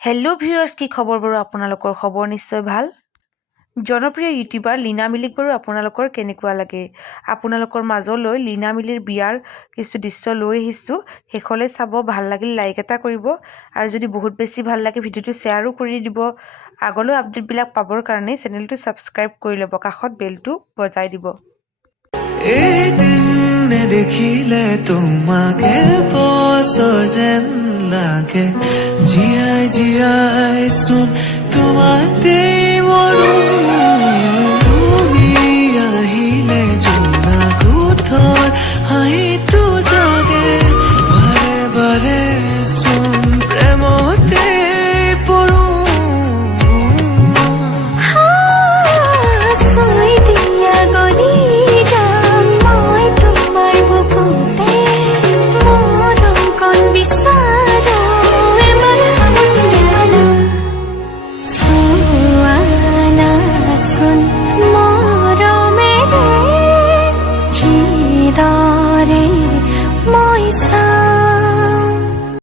Hello' viewers, কি খবৰ বাৰু? আপোনালোকৰ খবৰ নিশ্চয় ভাল। জনপ্ৰিয় ইউটিউবাৰ লীনা মিলিক বাৰু আপোনালোকৰ কেনেকুৱা লাগে? আপোনালোকৰ মাজলৈ লীনা মিলিৰ বিয়াৰ কিছু দৃশ্য লৈ আহিছোঁ, শেষলৈ চাব। ভাল লাগিল লাইক এটা কৰিব, আৰু যদি বহুত বেছি ভাল লাগে ভিডিঅ'টো শ্বেয়াৰো কৰি দিব। আগলৈ আপডেটবিলাক পাবৰ কাৰণে চেনেলটো ছাবস্ক্ৰাইব কৰি ল'ব, কাষত বেলটো বজাই দিব। এদিন দেখিলে তোমাকে বছৰ যেন লাগে, জীয়াই জীয়াই চোন তোমাতেই মৰো